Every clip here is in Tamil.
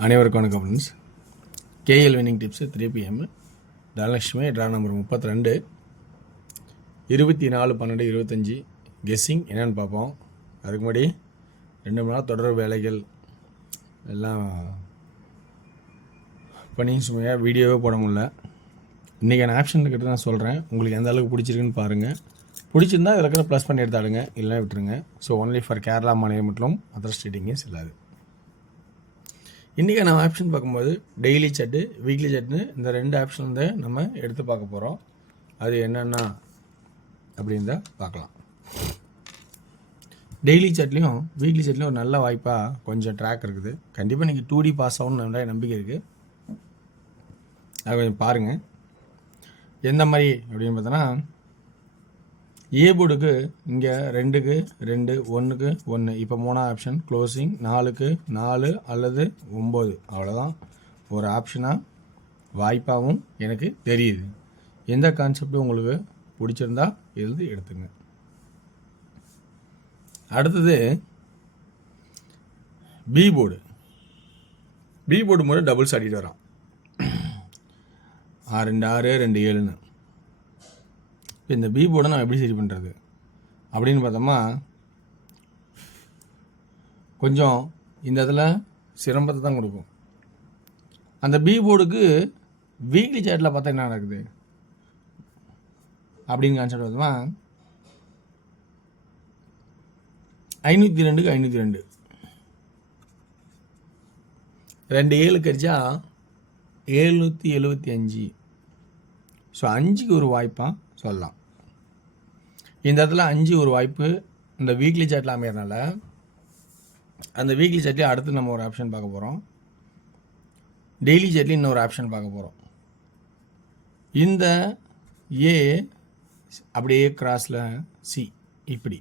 அனைவருக்கும் வணக்கம் friends. KL winning tips 3 PM Dhanalakshmi draw number 32 24/12/25 guessing என்னென்னு பார்ப்போம். அதுக்கு முன்னாடி 2 மணி நேரம் தொடர் வேலைகள் எல்லாம் பண்ணி சுமையாக வீடியோவே போட முடியல. இன்றைக்கான ஆப்ஷன் கிட்ட நான் சொல்கிறேன், உங்களுக்கு எந்த அளவுக்கு பிடிச்சிருக்குன்னு பாருங்கள். பிடிச்சிருந்தா இதில் இருக்கிற ப்ளஸ் பண்ணி எடுத்தாடுங்க, இல்லைனா விட்டுருங்க. ஸோ ஒன்லி ஃபார் கேரளா மாநிலம் மற்றும் அதர் ஸ்டேட்டிங்கே செல்லாது. இன்றைக்கி நம்ம ஆப்ஷன் பார்க்கும்போது டெய்லி சார்ட்டு, வீக்லி சார்ட்னு இந்த 2 ஆப்ஷன் வந்து நம்ம எடுத்து பார்க்க போகிறோம். அது என்னென்னா அப்படின்னு தான் பார்க்கலாம். டெய்லி சார்ட்லேயும் வீக்லி சார்ட்லேயும் ஒரு நல்ல வாய்ப்பாக கொஞ்சம் ட்ராக் இருக்குது. கண்டிப்பாக நீங்கள் 2D பாஸ் ஆகணும்னு நம்பிக்கை இருக்குது. அது கொஞ்சம் பாருங்கள் எந்த மாதிரி அப்படின்னு பார்த்தோன்னா, ஏ போர்டுக்கு இங்கே 2க்கு 2, 1க்கு 1. இப்போ 3ஆம் ஆப்ஷன் க்ளோசிங் 4க்கு 4 அல்லது 9. அவ்வளோதான் ஒரு ஆப்ஷனாக வாய்ப்பாகவும் எனக்கு தெரியுது. எந்த கான்செப்டும் உங்களுக்கு பிடிச்சிருந்தா எழுதி எடுத்துங்க. அடுத்தது பி போர்டு. பி போர்டு முறை டபுள்ஸ் ஆடிட்டு வரோம். 2 6 2 7ன்னு. இப்போ இந்த பி போர்டை நான் எப்படி சரி பண்ணுறது அப்படின்னு பார்த்தோம்னா, கொஞ்சம் இந்த இடத்துல சிரமத்தை தான் கொடுக்கும். அந்த பி போர்டுக்கு வீக்லி சார்ட்டில் பார்த்தா என்ன நடக்குது அப்படின்னு கான்செப்ட் பார்த்தோம்னா, 502க்கு 502 2 7 கடிச்சா 775. ஸோ 5க்கு ஒரு வாய்ப்பாக சொல்லலாம். இந்த இடத்துல 5 ஒரு வாய்ப்பு இந்த வீக்லி சார்ட்டில் அமையறதுனால, அந்த வீக்லி சார்ட்லேயே அடுத்து நம்ம ஒரு ஆப்ஷன் பார்க்க போகிறோம். டெய்லி சார்ட்லேயும் இன்னொரு ஆப்ஷன் பார்க்க போகிறோம். இந்த ஏ அப்படியே கிராஸில் சி, இப்படி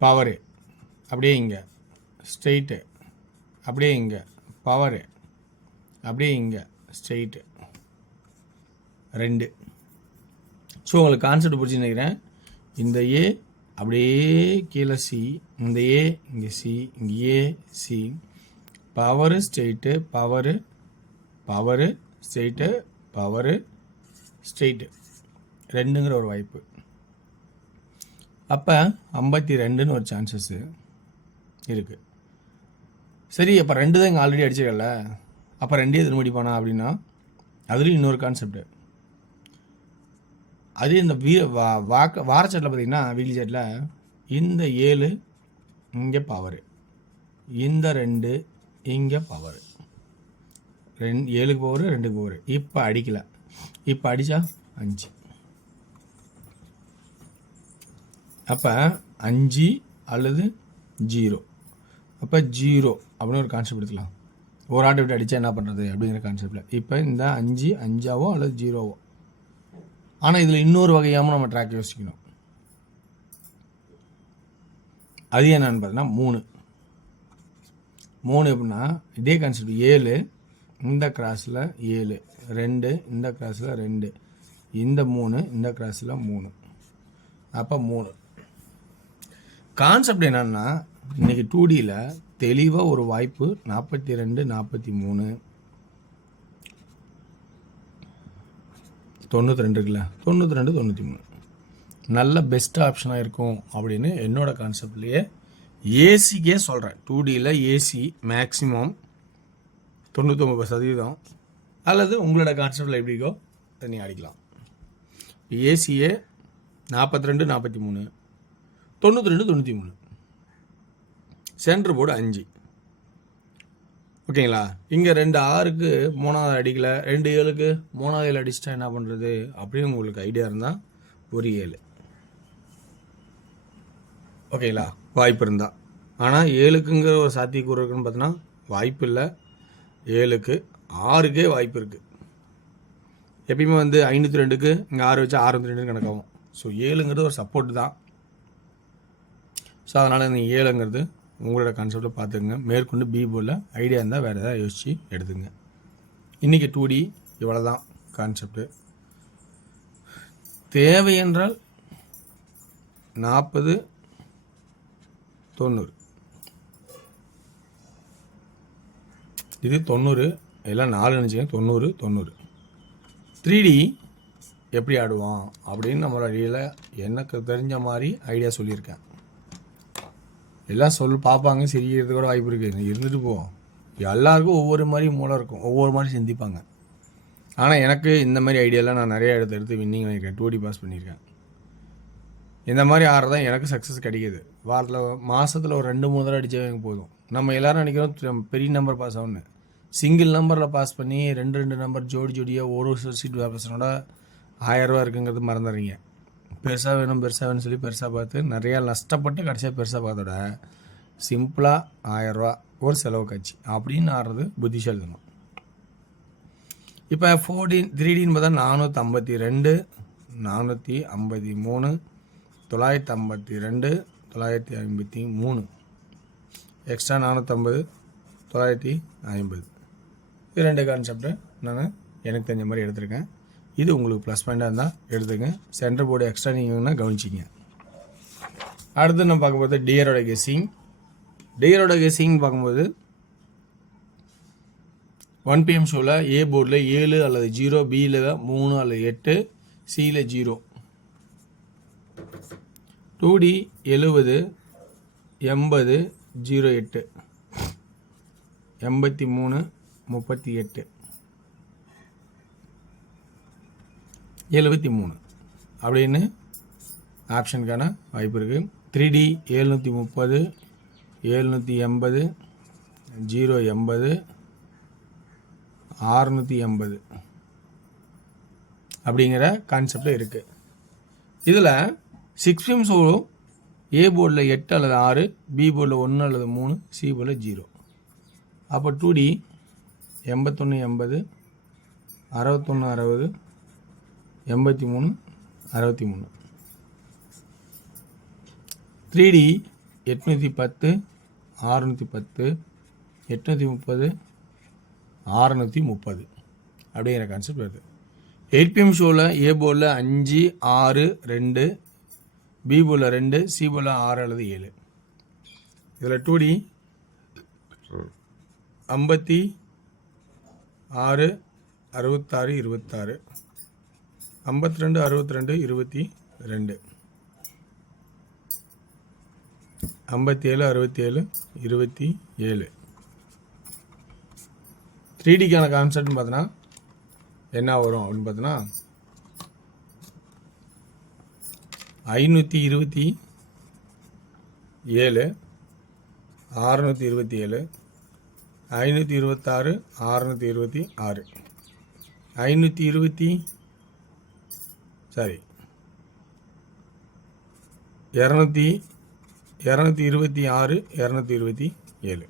பவரு அப்படியே இங்கே ஸ்ட்ரெயிட்டு, அப்படியே இங்கே பவரு, அப்படியே இங்கே ஸ்ட்ரெயிட்டு 2. ஸோ உங்களுக்கு கான்செப்ட் பிடிச்சி நினைக்கிறேன். இந்த ஏ அப்படியே கீழே சி, இந்த ஏ இங்கே சி, இங்கே A C, power straight, power power straight, power straight 2ங்கிற ஒரு வாய்ப்பு. அப்போ 52ன்னு ஒரு சான்சஸ்ஸு இருக்குது. சரி, அப்போ 2 தான் இங்கே ஆல்ரெடி அடிச்சிடல, அப்போ 2 எதிர் முடிப்பானா அப்படின்னா, அதுலேயும் இன்னொரு கான்செப்டு. அது இந்த வார சாட்டில் பார்த்தீங்கன்னா, வீக்லி சாட்டில் இந்த 7 இங்கே பவரு, இந்த 2 இங்கே பவரு, 7க்கு பவரு 2க்கு பவரு. இப்போ அடிக்கலை, இப்போ அடித்தா 5. அப்போ 5 அல்லது 0. அப்போ 0 அப்படின்னு ஒரு கான்செப்ட் எடுத்துக்கலாம். ஒரு ஆட்டை விட்டு அடித்தா என்ன பண்ணுறது அப்படிங்கிற கான்செப்டில். இப்போ இந்த 5 5ஆவோ அல்லது 0வோ. ஆனால் இதில் இன்னொரு வகையாகவும் நம்ம ட்ராக் யோசிக்கணும். அது என்னன்னு பார்த்தீங்கன்னா 3 எப்படின்னா, இதே கான்செப்ட் 7 இந்த கிராஸில் 7, 2 இந்த கிராஸில் 2, இந்த 3 இந்த கிராஸில் 3. அப்போ 3 கான்செப்ட் என்னன்னா, இன்றைக்கி 2Dயில் தெளிவாக ஒரு வாய்ப்பு 42 43 92 இருக்குல்ல, 92 93 நல்ல பெஸ்ட் ஆப்ஷனாக இருக்கும் அப்படின்னு என்னோட கான்செப்ட்லேயே ஏசிக்கே சொல்கிறேன். 2Dயில் ஏசி மேக்ஸிமம் 99% அல்லது உங்களோட கான்செப்டில் எப்படிக்கோ தண்ணி அடிக்கலாம். ஏசியே 42 43 92 93 சென்ட்ரு போர்டு 5. ஓகேங்களா? இங்கே 2 6க்கு 3வது அடிக்கலை, 2 7க்கு 3வது 7 அடிச்சிட்டா என்ன பண்ணுறது அப்படின்னு உங்களுக்கு ஐடியா இருந்தால் ஒரு 7. ஓகேங்களா? வாய்ப்பு இருந்தால். ஆனால் 7க்குங்கிற ஒரு சாத்தியக்கூறு இருக்குன்னு பார்த்தோன்னா வாய்ப்பு இல்லை. 7க்கு 6க்கே வாய்ப்பு இருக்குது. எப்பயுமே வந்து 502க்கு இங்கே 6 வச்சா 602 கணக்காகும். ஸோ 7ங்கிறது ஒரு சப்போர்ட் தான். ஸோ அதனால் நீங்கள் 7ங்கிறது உங்களோட கான்செப்டில் பார்த்துக்குங்க. மேற்கொண்டு பி போர்டில் ஐடியா இருந்தால் வேறு எதாவது யோசித்து எடுத்துங்க. இன்றைக்கி 2D இவ்வளோ தான் கான்செப்டு. தேவை என்றால் 40 90 இது 90, எல்லாம் 4 நினச்சிங்க, 90. 3D எப்படி ஆடுவான் அப்படின்னு நம்மளோட எனக்கு தெரிஞ்ச மாதிரி ஐடியா சொல்லியிருக்கேன். எல்லாம் பார்ப்பாங்க, சிரிக்கிறது கூட வாய்ப்பு இருக்குது, இருந்துட்டு போவோம். எல்லாருக்கும் ஒவ்வொரு மாதிரி மூளை இருக்கும், ஒவ்வொரு மாதிரி சிந்திப்பாங்க. ஆனால் எனக்கு இந்த மாதிரி ஐடியாலாம் நான் நிறையா எடுத்து வின்னிங் பண்ணியிருக்கேன், 2D பாஸ் பண்ணியிருக்கேன். இந்த மாதிரி ஆடுறதான் எனக்கு சக்ஸஸ் கிடைக்கிது. மாதத்தில் ஒரு 2-3 தடவை அடித்தவங்க போதும். நம்ம எல்லோரும் நினைக்கிறோம் பெரிய நம்பர் பாஸ் ஆகுன்னு. சிங்கிள் நம்பரில் பாஸ் பண்ணி 2 நம்பர் ஜோடியாக ஒரு சீட் பாஸ்னோட 1000 ரூபா இருக்குங்கிறது மறந்துடுறீங்க. பெருசாக வேணும்னு சொல்லி பெருசாக பார்த்து நிறையா நஷ்டப்பட்டு கடைசியாக பெருசாக பார்த்தோட சிம்பிளாக 1000 ரூபா ஒரு செலவு காட்சி அப்படின்னு ஆடுறது புத்திசாலித்தனம். இப்போ 3Dன்னு பார்த்தா 452, 453, 952, 953, எக்ஸ்ட்ரா 450, 950. இது 2 கான்செப்ட்டு நான் எனக்கு தெரிஞ்ச மாதிரி எடுத்திருக்கேன். இது உங்களுக்கு ப்ளஸ் பாயிண்டாக இருந்தால் எடுத்துங்க. சென்டர் போர்டு எக்ஸ்ட்ரா நீங்கன்னா கவனிச்சிங்க. அடுத்து நம்ம பார்க்கும்போது டியரோட கெஸ்ஸிங். டியரோட கெஸ்ஸிங் பார்க்கும்போது 1 PM ஷோவில் ஏ போர்டில் 7 அல்லது 0, பியில் 3 அல்லது 8, சியில் 0. 2D 70, 80, 08, 83, 38, 73 அப்படின்னு ஆப்ஷனுக்கான வாய்ப்பு இருக்குது. 3D 730, 780, 080, 680 அப்படிங்கிற கான்செப்ட் இருக்குது. இதில் 6 PM ஷோவும் ஏ போர்டில் 8 அல்லது 6, பி போர்டில் 1 அல்லது 3, சி போர்டில் 0. அப்போ 2D 81, 80, 61, 60, 83, 63. 3D 810, 610, 830, 630 அப்படிங்கிற கான்செப்ட் வருது. 8 PM ஷோவில் ஏ போர்டில் 5, 6, 2, பி போர்டில் 2, சி போர்டில் 6 அல்லது 7. இதில் 2D 56, 66, 26, 52, 62, 22, 57, 67, 27. 3Dக்கான கான்செப்ட்னு பார்த்தோன்னா என்ன வரும் அப்படின்னு பார்த்தோன்னா 527, 627, 526, 626, 226, 227.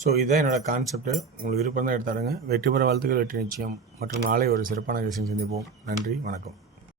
ஸோ இதுதான் என்னோடய கான்செப்ட்டு. உங்களுக்கு விருப்பம் தான் எடுத்தாடுங்க. வெற்றி பெற வாழ்த்துக்கள், வெற்றி நிச்சயம். மற்றும் நாளை ஒரு சிறப்பான விஷயம் சந்திப்போம். நன்றி, வணக்கம்.